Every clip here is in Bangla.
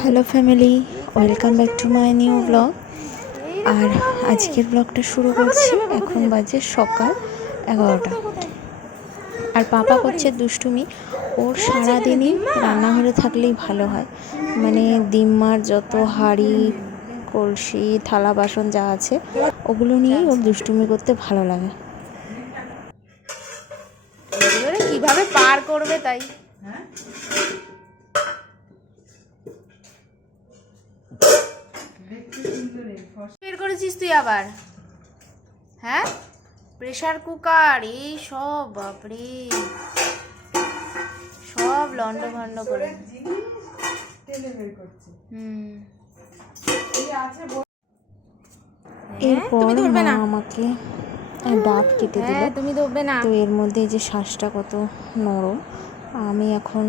Hello family, welcome back to my new blog. আর আজকের ব্লগটা শুরু করছি এখন বাজে সকাল এগারোটা। আর পাপা করছে দুষ্টুমি। ওর সারাদিনই রান্নাঘরে থাকলেই ভালো হয়। মানে দিম্মার যত হাঁড়ি, কলসি, থালা, বাসন যা আছে, ওগুলো নিয়েই ওর দুষ্টুমি করতে ভালো লাগে। কীভাবে পার করবে তাই? বের করেছিস তুই আবার? হ্যাঁ? প্রেসার কুকার এই সব বাপরে। সব লন্ড ভন্ড করে। হুম। এরপর তুমি মা না? আমাকে ডাব কেটে দিল। হ্যাঁ তুমি ধরবে না? তো এর মধ্যে যে শ্বাসটা কত নরম আমি এখন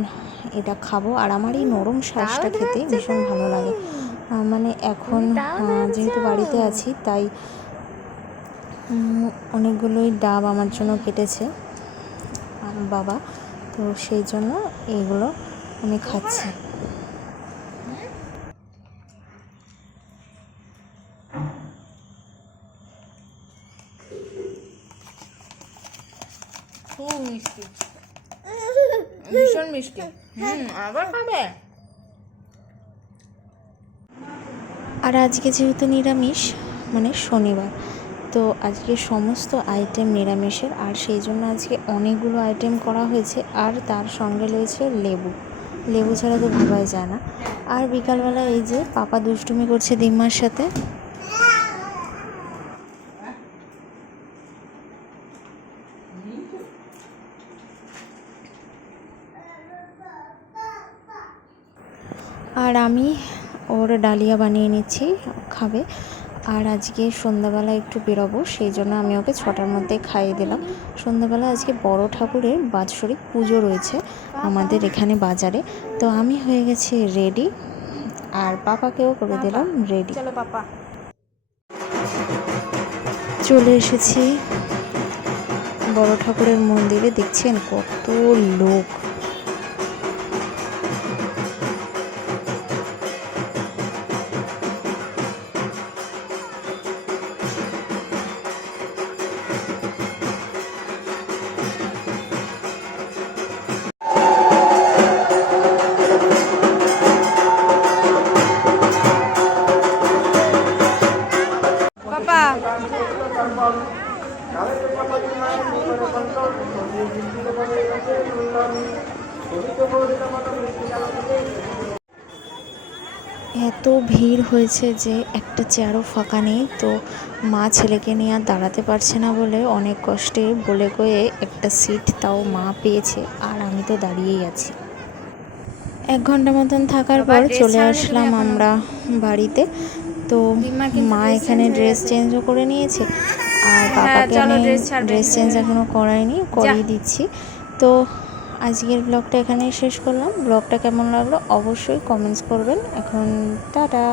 এটা খাব। আর আমার এই নরম শ্বাসটা খেতে ভীষণ ভালো লাগে। মানে এখন যেহেতু বাড়িতে আছি তাই অনেকগুলোই ডাব আমার জন্য কেটেছে আমার বাবা। তো সেই জন্য এইগুলো আমি খাচ্ছি। খুব মিষ্টি। ভীষণ মিষ্টি। হুম আবার খাবে? আর আজকে যেহেতু নিরামিষ মানে শনিবার, তো আজকে সমস্ত আইটেম নিরামিষের, আর সেই জন্য আজকে অনেকগুলো আইটেম করা হয়েছে, আর তার সঙ্গে রয়েছে লেবু। লেবু ছাড়া তো ভাবাই যায় না। আর বিকালবেলা এই যে পাপা দুষ্টুমি করছে দিম্মার সাথে। আর আমি ওর ডালিয়া বানিয়ে নিচ্ছি খাবে। আর আজকে সন্ধ্যাবেলা একটু বেরোবো সেই জন্য আমি ওকে ছটার মধ্যে খাইয়ে দিলাম। সন্ধ্যাবেলা আজকে বড় ঠাকুরের বাৎসরিক পুজো রয়েছে আমাদের এখানে বাজারে। তো আমি হয়ে গেছি রেডি আর পাপাকেও করে দিলাম রেডি চলো পাপা। চলে এসেছি বড় ঠাকুরের মন্দিরে দেখছেন কত লোক। এত ভিড় হয়েছে যে একটা চেয়ারও ফাঁকা নেই তো মা ছেলেকে নিয়ে আর দাঁড়াতে পারছে না বলে অনেক কষ্টে বলে কয়ে একটা সিট তাও মা পেয়েছে আর আমি তো দাঁড়িয়েই আছি। এক ঘণ্টা মতন থাকার পর চলে আসলাম আমরা বাড়িতে। তো মা এখানে ড্রেস চেঞ্জও করে নিয়েছে আর বাবাকে আমি ড্রেস চেঞ্জ এখনও করাইনি করিয়ে দিচ্ছি। তো আজকের ব্লগটা এখানেই শেষ করলাম। ব্লগটা কেমন লাগল অবশ্যই কমেন্টস করবেন। এখন টাটা।